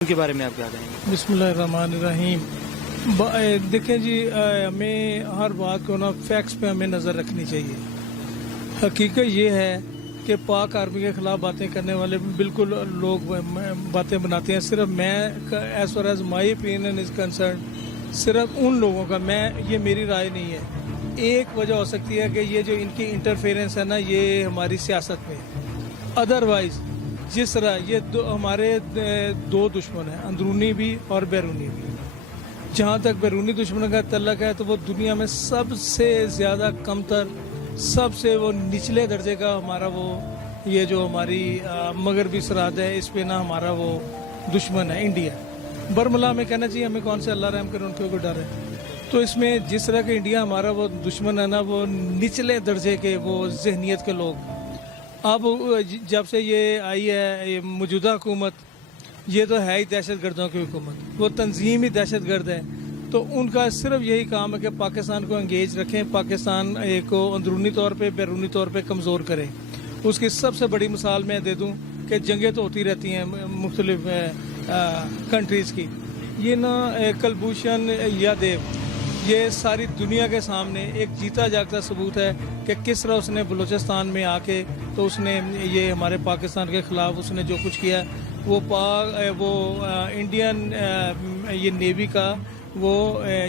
ان کے بارے میں آپ کیا کہیں گے؟ بسم اللہ الرحمن الرحیم۔ دیکھیں جی، ہمیں ہر بات کو نا فیکٹس پہ ہمیں نظر رکھنی چاہیے۔ حقیقت یہ ہے کہ پاک آرمی کے خلاف باتیں کرنے والے بالکل لوگ باتیں بناتے ہیں۔ صرف میں as far as my opinion is concern, صرف ان لوگوں کا یہ میری رائے نہیں ہے۔ ایک وجہ ہو سکتی ہے کہ یہ جو ان کی انٹرفیئرنس ہے نا، یہ ہماری سیاست میں، ادروائز جس طرح یہ ہمارے دو دشمن ہیں، اندرونی بھی اور بیرونی بھی۔ جہاں تک بیرونی دشمن کا تعلق ہے تو وہ دنیا میں سب سے زیادہ کمتر، سب سے وہ نچلے درجے کا ہمارا یہ جو ہماری مغربی سرحد ہے، اس پہ نا ہمارا وہ دشمن ہے انڈیا۔ برملا میں کہنا چاہیے ہمیں کون سے اللہ رحم کرے ان کے کوئی ڈر ہے۔ تو اس میں جس طرح کہ انڈیا ہمارا وہ دشمن ہے نا، وہ نچلے درجے کے وہ ذہنیت کے لوگ۔ اب جب سے یہ آئی ہے یہ موجودہ حکومت، یہ تو ہے ہی دہشت گردوں کی حکومت، وہ تنظیم ہی دہشت گرد ہے۔ تو ان کا صرف یہی کام ہے کہ پاکستان کو انگیج رکھیں، پاکستان کو اندرونی طور پہ بیرونی طور پہ کمزور کریں۔ اس کی سب سے بڑی مثال میں دے دوں کہ جنگیں تو ہوتی رہتی ہیں مختلف کنٹریز کی۔ یہ نا کلبھوشن یادیو یہ ساری دنیا کے سامنے ایک جیتا جاگتا ثبوت ہے کہ کس طرح اس نے بلوچستان میں آ کے تو اس نے یہ ہمارے پاکستان کے خلاف اس نے جو کچھ کیا، وہ انڈین یہ نیوی کا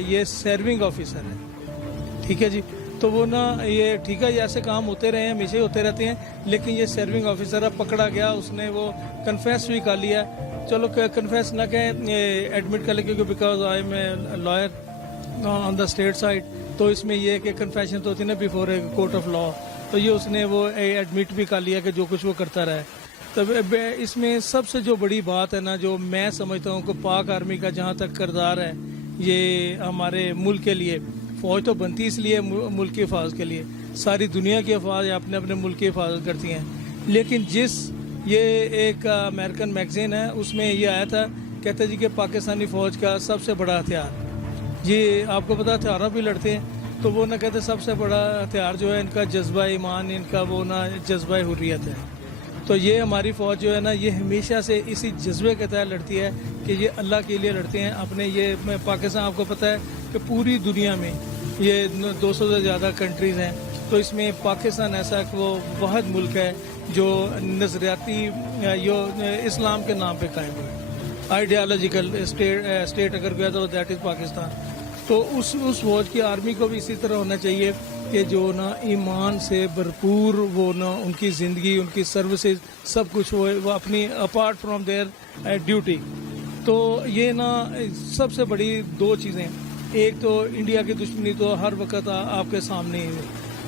یہ سرونگ آفیسر ہے، ٹھیک ہے جی۔ تو وہ نا یہ ٹھیک ہے، یہ ایسے کام ہوتے رہے ہیں، ہمیشہ ہوتے رہتے ہیں، لیکن یہ سرونگ آفیسر اب پکڑا گیا، اس نے وہ کنفیس بھی کر لیا۔ چلو کنفیس نہ کہیں، ایڈمٹ کر لے، کیونکہ because I am a lawyer on the state side, تو اس میں یہ کہ کنفیشن تو ہوتی ہے نا before a court of law, تو یہ اس نے وہ ایڈمٹ بھی کر لیا کہ جو کچھ وہ کرتا رہا ہے۔ تب اس میں سب سے جو بڑی بات ہے نا، جو میں سمجھتا ہوں کہ پاک آرمی کا جہاں تک کردار ہے یہ ہمارے ملک کے لیے، فوج تو بنتی اس لیے ملک کی حفاظت کے لیے، ساری دنیا کی افواج اپنے اپنے ملک کی حفاظت کرتی ہیں، لیکن یہ ایک امریکن میگزین ہے، اس میں یہ آیا تھا، کہتا جی کہ پاکستانی فوج کا سب سے بڑا ہتھیار، یہ آپ کو پتا ہتھیاروں بھی لڑتے ہیں، تو وہ نہ کہتے سب سے بڑا ہتھیار جو ہے ان کا جذبہ ایمان، ان کا وہ نا جذبہ حریت ہے۔ تو یہ ہماری فوج جو ہے نا، یہ ہمیشہ سے اسی جذبے کے تحت لڑتی ہے کہ یہ اللہ کے لیے لڑتے ہیں اپنے۔ یہ پاکستان آپ کو پتہ ہے کہ پوری دنیا میں یہ 200 سے زیادہ کنٹریز ہیں، تو اس میں پاکستان ایسا کہ وہ واحد ملک ہے جو نظریاتی اسلام کے نام پہ قائم ہے، آئیڈیالوجیکل اسٹیٹ اگر گیا تو دیٹ از پاکستان۔ تو اس فوج کی آرمی کو بھی اسی طرح ہونا چاہیے کہ جو نا ایمان سے بھرپور وہ نا ان کی زندگی، ان کی سروسز سب کچھ وہ اپنی اپارٹ فرام دیئر ڈیوٹی۔ تو یہ نا سب سے بڑی دو چیزیں، ایک تو انڈیا کی دشمنی تو ہر وقت آپ کے سامنے ہی ہے،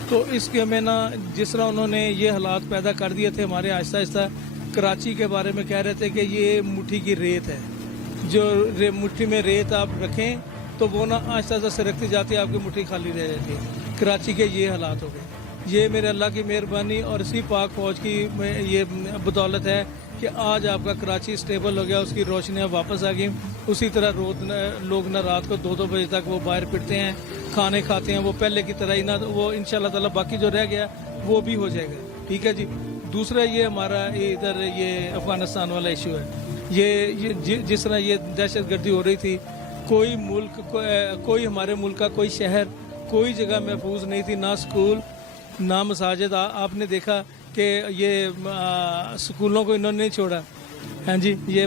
تو اس کے ہمیں نا جس طرح انہوں نے یہ حالات پیدا کر دیے تھے ہمارے، آہستہ آہستہ کراچی کے بارے میں کہہ رہے تھے کہ یہ مٹھی کی ریت ہے، جو مٹھی میں ریت آپ رکھیں تو وہ نا آہستہ آہستہ سرکتی جاتی ہے، آپ کی مٹھی خالی رہ جاتی ہے۔ کراچی کے یہ حالات ہو گئے، یہ میرے اللہ کی مہربانی اور اسی پاک فوج کی یہ بدولت ہے کہ آج آپ کا کراچی سٹیبل ہو گیا، اس کی روشنیاں واپس آ گئیں۔ اسی طرح لوگ نہ رات کو 2 بجے تک وہ باہر پھرتے ہیں، کھانے کھاتے ہیں، وہ پہلے کی طرح ہی نہ، وہ انشاءاللہ تعالی باقی جو رہ گیا وہ بھی ہو جائے گا، ٹھیک ہے جی۔ دوسرا یہ ہمارا ادھر یہ افغانستان والا ایشو ہے، یہ جس طرح یہ دہشت گردی ہو رہی تھی، کوئی ہمارے ملک کا کوئی شہر، کوئی جگہ محفوظ نہیں تھی، نہ اسکول نہ مساجد۔ آپ نے دیکھا کہ یہ اسکولوں کو انہوں نے نہیں چھوڑا، ہاں جی، یہ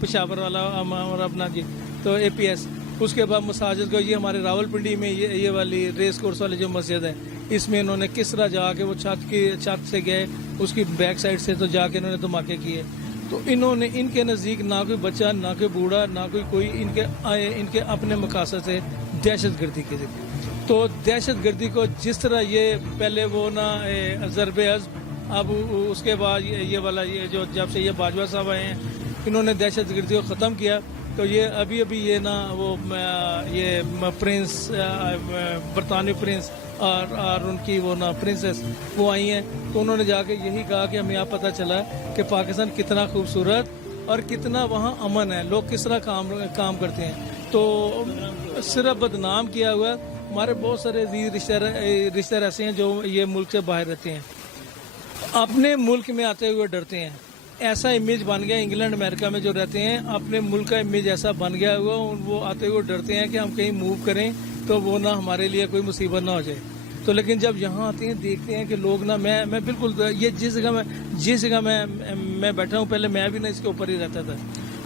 پشاور والا اور اپنا جی تو اے پی ایس، اس کے بعد مساجد کو، یہ ہمارے راول پنڈی میں یہ والی ریس کورس والی جو مسجد ہے، اس میں انہوں نے کس طرح جا کے وہ چھت سے گئے، اس کی بیک سائڈ سے تو جا کے انہوں نے دھماکے کیے۔ تو انہوں نے، ان کے نزدیک نہ کوئی بچہ، نہ کوئی بوڑھا، نہ کوئی ان کے اپنے مقاصد سے دہشت گردی کے ذریعے۔ تو دہشت گردی کو جس طرح یہ پہلے وہ نا ضرب عضب، اب اس کے بعد یہ والا یہ جو جب سے یہ باجوہ صاحب آئے ہیں انہوں نے دہشت گردی کو ختم کیا، تو یہ ابھی یہ نا وہ یہ پرنس، برطانوی پرنس اور ان کی وہ نا پرنسس وہ آئی ہیں، تو انہوں نے جا کے یہی کہا کہ ہمیں آپ پتہ چلا کہ پاکستان کتنا خوبصورت اور کتنا وہاں امن ہے، لوگ کس طرح کام کرتے ہیں۔ تو صرف بدنام کیا ہوا ہے، ہمارے بہت سارے رشتہ ایسے ہیں جو یہ ملک سے باہر رہتے ہیں، اپنے ملک میں آتے ہوئے ڈرتے ہیں، ایسا امیج بن گیا انگلینڈ امریکہ میں جو رہتے ہیں اپنے ملک کا امیج ایسا بن گیا ہوا وہ آتے ہوئے ڈرتے ہیں کہ ہم کہیں موو کریں تو وہ نہ ہمارے لیے کوئی مصیبت نہ ہو جائے. تو لیکن جب یہاں آتے ہیں دیکھتے ہیں کہ لوگ نہ میں بالکل یہ جس جگہ میں بیٹھا ہوں پہلے میں بھی نہ اس کے اوپر ہی رہتا تھا.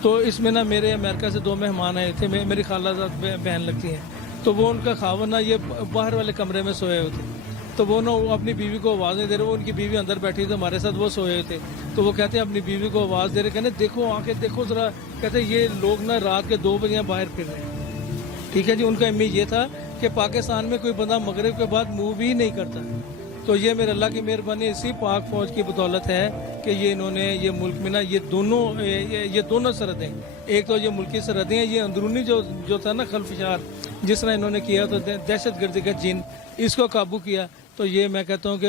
تو اس میں نہ میرے امریکہ سے 2 مہمان آئے تھے, میری خالہ زاد بہن لگتی ہیں. تو وہ ان کا خاوند نہ یہ باہر والے کمرے میں سوئے ہوئے تھے. تو وہ نہ اپنی بیوی کو آواز نہیں دے رہے, وہ ان کی بیوی اندر بیٹھی تھی ہمارے ساتھ, وہ سوئے ہوئے تھے. تو وہ کہتے ہیں اپنی بیوی کو آواز دے رہے, کہتے دیکھو آ کے دیکھو ذرا, کہتے یہ لوگ نہ رات کے 2 بجے باہر پھر رہے ہیں. ٹھیک ہے جی, ان کا امیج یہ تھا کہ پاکستان میں کوئی بندہ مغرب کے بعد موو بھی نہیں کرتا. تو یہ میرے اللہ کی مہربانی اسی پاک فوج کی بدولت ہے کہ یہ انہوں نے یہ ملک میں نا یہ دونوں سرحدیں, ایک تو یہ ملکی سرحدیں ہیں, یہ اندرونی جو تھا نا خلفشار جس طرح انہوں نے کیا تو دہشت گردی کا جن اس کو قابو کیا. تو یہ میں کہتا ہوں کہ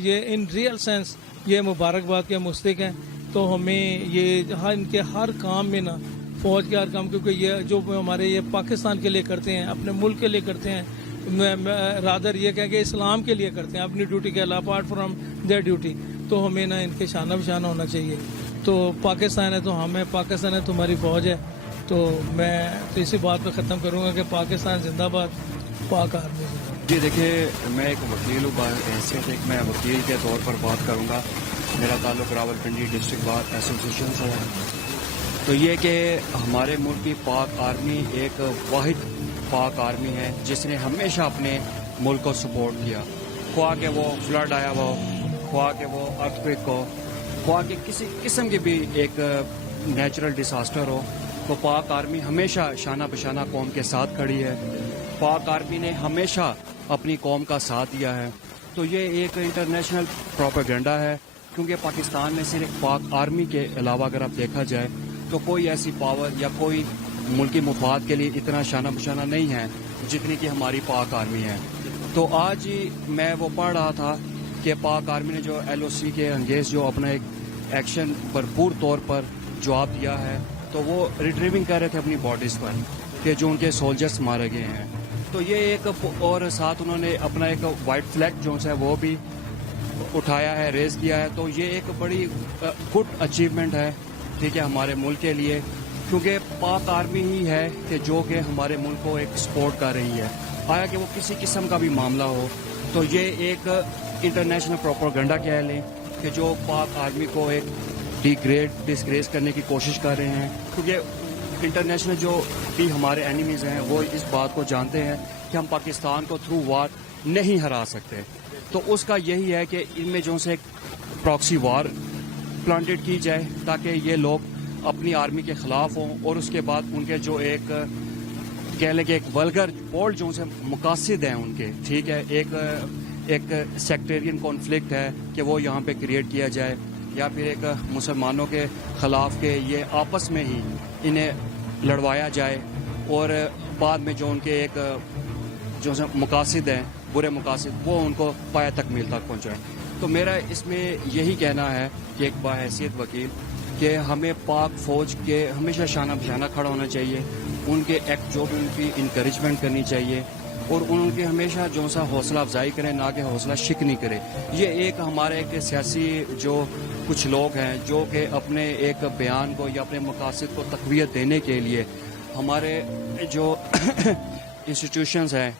یہ ان ریئل سینس یہ مبارکباد کے مستحق ہیں. تو ہمیں یہ ان کے ہر کام میں نا فوج کے ہر کام, کیونکہ یہ جو ہمارے یہ پاکستان کے لیے کرتے ہیں, اپنے ملک کے لیے کرتے ہیں, رادر یہ کہیں کہ اسلام کے لیے کرتے ہیں اپنی ڈیوٹی کے علاوہ اپارٹ فرام دیئر ڈیوٹی. تو ہمیں نا ان کے شانہ بشانہ ہونا چاہیے. تو پاکستان ہے تو ہم ہیں, پاکستان ہے تو ہماری فوج ہے. تو میں تو اسی بات پہ ختم کروں گا کہ پاکستان زندہ باد, پاک آرمی زندہ باد. جی دیکھیے, میں ایک وکیل ہوں, حیثیت ایک میں وکیل کے طور پر بات کروں گا. میرا تعلق راولپنڈی ڈسٹرکٹ بار ایسوسیشن سے ہے. تو یہ کہ ہمارے ملک کی پاک آرمی ایک واحد پاک آرمی ہے جس نے ہمیشہ اپنے ملک کو سپورٹ کیا, خواہ کہ وہ فلڈ آیا ہو, خواہ کہ وہ ارتھکویک ہو, خواہ کہ کسی قسم کی بھی ایک نیچرل ڈیزاسٹر ہو. تو پاک آرمی ہمیشہ شانہ بشانہ قوم کے ساتھ کھڑی ہے. پاک آرمی نے ہمیشہ اپنی قوم کا ساتھ دیا ہے. تو یہ ایک انٹرنیشنل پروپیگنڈا ہے, کیونکہ پاکستان میں صرف پاک آرمی کے علاوہ اگر آپ دیکھا جائے تو کوئی ایسی پاور یا کوئی ملکی مفاد کے لیے اتنا شانہ بشانہ نہیں ہے جتنی کہ ہماری پاک آرمی ہے. تو آج ہی میں وہ پڑھ رہا تھا کہ پاک آرمی نے جو LOC کے انگیز جو اپنا ایک ایکشن بھرپور طور پر جواب دیا ہے, تو وہ ریٹریونگ کر رہے تھے اپنی باڈیز پر کہ جو ان کے سولجرز مارے گئے ہیں. تو یہ ایک, اور ساتھ انہوں نے اپنا ایک وائٹ فلیگ جو ہے وہ بھی اٹھایا ہے, ریز کیا ہے. تو یہ ایک بڑی گڈ اچیومنٹ ہے, ٹھیک ہے, ہمارے ملک کے لیے, کیونکہ پاک آرمی ہی ہے کہ جو کہ ہمارے ملک کو ایک سپورٹ کر رہی ہے. آیا کہ وہ کسی قسم کا بھی معاملہ ہو, تو یہ ایک انٹرنیشنل پروپیگنڈا کہہ لیں کہ جو پاک آرمی کو ایک ڈسگریس کرنے کی کوشش کر رہے ہیں. کیونکہ انٹرنیشنل جو بھی ہمارے اینیمیز ہیں وہ اس بات کو جانتے ہیں کہ ہم پاکستان کو تھرو وار نہیں ہرا سکتے. تو اس کا یہی ہے کہ ان میں جو سے ایک پراکسی وار پلانٹیڈ کی جائے تاکہ یہ لوگ اپنی آرمی کے خلاف ہوں, اور اس کے بعد ان کے جو ایک کہہ لیں کہ ایک ولگر بولڈ جو سے مقاصد ہیں ان کے, ٹھیک ہے, ایک سیکٹیرین کانفلکٹ ہے کہ وہ یہاں پہ کریٹ کیا جائے, یا پھر ایک مسلمانوں کے خلاف کہ یہ آپس میں ہی انہیں لڑوایا جائے, اور بعد میں جو ان کے ایک جو مقاصد ہیں برے مقاصد وہ ان کو پایہ تکمیل تک پہنچائیں. تو میرا اس میں یہی کہنا ہے کہ ایک باحیثیت وکیل کہ ہمیں پاک فوج کے ہمیشہ شانہ بشانہ کھڑا ہونا چاہیے, ان کے ایکٹ جو بھی ان کی انکریجمنٹ کرنی چاہیے, اور ان کی ہمیشہ جو سا حوصلہ افزائی کریں, نہ کہ حوصلہ شکنی کرے. یہ ایک ہمارے ایک سیاسی جو کچھ لوگ ہیں جو کہ اپنے ایک بیان کو یا اپنے مقاصد کو تقویت دینے کے لیے ہمارے جو انسٹیٹیوشنز ہیں,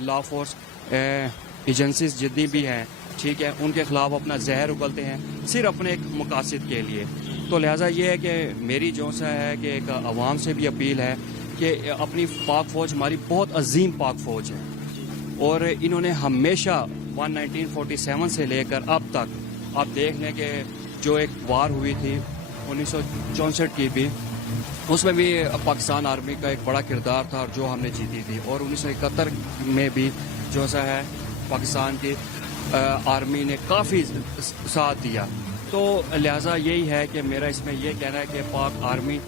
لا فورس ایجنسیز جتنی بھی ہیں, ٹھیک ہے, ان کے خلاف اپنا زہر اگلتے ہیں صرف اپنے ایک مقاصد کے لیے. تو لہٰذا یہ ہے کہ میری جو سا ہے کہ ایک عوام سے بھی اپیل ہے کہ اپنی پاک فوج ہماری بہت عظیم پاک فوج ہے, اور انہوں نے ہمیشہ 1947 سے لے کر اب تک آپ دیکھ لیں کہ جو ایک وار ہوئی تھی 1964 کی بھی, اس میں بھی پاکستان آرمی کا ایک بڑا کردار تھا اور جو ہم نے جیتی تھی, اور 1971 میں بھی جو سا ہے پاکستان کی آرمی نے کافی ساتھ دیا. تو لہٰذا یہی ہے کہ میرا اس میں یہ کہنا ہے کہ پاک آرمی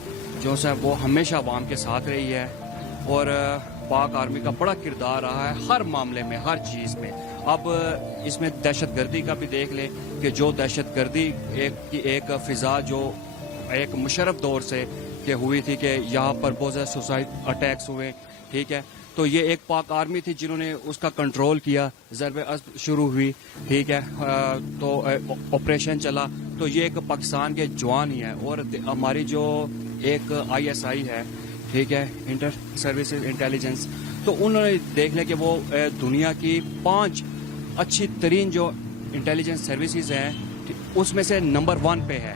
جو ہے وہ ہمیشہ عوام کے ساتھ رہی ہے, اور پاک آرمی کا بڑا کردار رہا ہے ہر معاملے میں, ہر چیز میں. اب اس میں دہشت گردی کا بھی دیکھ لیں کہ جو دہشت گردی ایک فضا جو ایک مشرف دور سے کہ ہوئی تھی کہ یہاں پر بہت زیادہ سوسائڈ اٹیکس ہوئے, ٹھیک ہے, تو یہ ایک پاک آرمی تھی جنہوں نے اس کا کنٹرول کیا, ضرب اسب شروع ہوئی, ٹھیک ہے, تو آپریشن چلا, تو یہ ایک پاکستان کے جوان ہی ہیں. اور ہماری جو ایک ISI ہے, ٹھیک ہے, انٹر سروسز انٹیلیجنس, تو انہوں نے دیکھ لیا کہ وہ دنیا کی 5 اچھی ترین جو انٹیلیجنس سروسز ہیں اس میں سے نمبر 1 پہ ہے.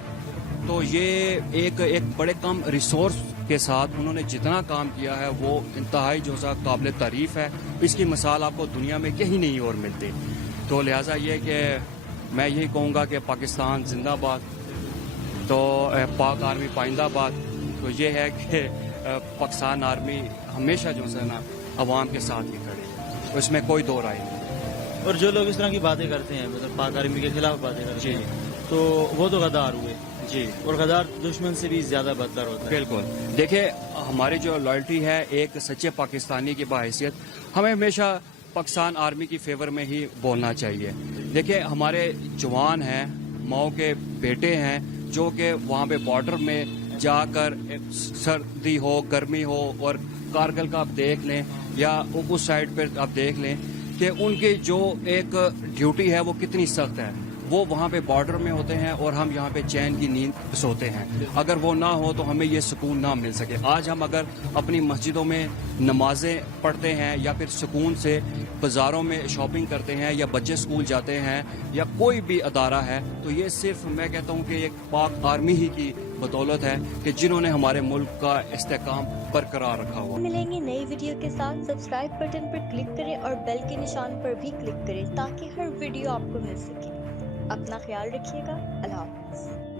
تو یہ ایک بڑے کم ریسورس کے ساتھ انہوں نے جتنا کام کیا ہے وہ انتہائی جو سا قابل تعریف ہے. اس کی مثال آپ کو دنیا میں کہیں نہیں اور ملتی. تو لہٰذا یہ کہ میں یہی کہوں گا کہ پاکستان زندہ باد, تو پاک آرمی پائندہ باد. تو یہ ہے کہ پاکستان آرمی ہمیشہ جو ہے نا عوام کے ساتھ ہی کھڑے, اس میں کوئی دو رائے نہیں. اور جو لوگ اس طرح کی باتیں کرتے ہیں, مطلب پاک آرمی کے خلاف باتیں کرتے ہیں, تو وہ تو غدار ہوئے. جی, اور غدار دشمن سے بھی زیادہ بدتر ہوتا ہے. بالکل. دیکھیں, ہماری جو لائلٹی ہے ایک سچے پاکستانی کی بحیثیت ہمیں ہمیشہ پاکستان آرمی کی فیور میں ہی بولنا چاہیے. دیکھیں, ہمارے جوان ہیں, ماؤں کے بیٹے ہیں, جو کہ وہاں پہ بارڈر میں جا کر سردی ہو گرمی ہو, اور کارگل کا آپ دیکھ لیں یا اس سائڈ پہ آپ دیکھ لیں کہ ان کی جو ایک ڈیوٹی ہے وہ کتنی سخت ہے. وہ وہاں پہ بارڈر میں ہوتے ہیں اور ہم یہاں پہ چین کی نیند سوتے ہیں. اگر وہ نہ ہو تو ہمیں یہ سکون نہ مل سکے. آج ہم اگر اپنی مسجدوں میں نمازیں پڑھتے ہیں یا پھر سکون سے بازاروں میں شاپنگ کرتے ہیں یا بچے اسکول جاتے ہیں یا کوئی بھی ادارہ ہے, تو یہ صرف میں کہتا ہوں کہ ایک پاک آرمی ہی کی بدولت ہے کہ جنہوں نے ہمارے ملک کا استحکام برقرار رکھا ہوا. ملیں گے نئی ویڈیو کے ساتھ. سبسکرائب بٹن پر کلک کریں اور بیل کے نشان پر بھی کلک کریں تاکہ ہر ویڈیو آپ کو مل سکے. اپنا خیال رکھیے گا. اللہ حافظ.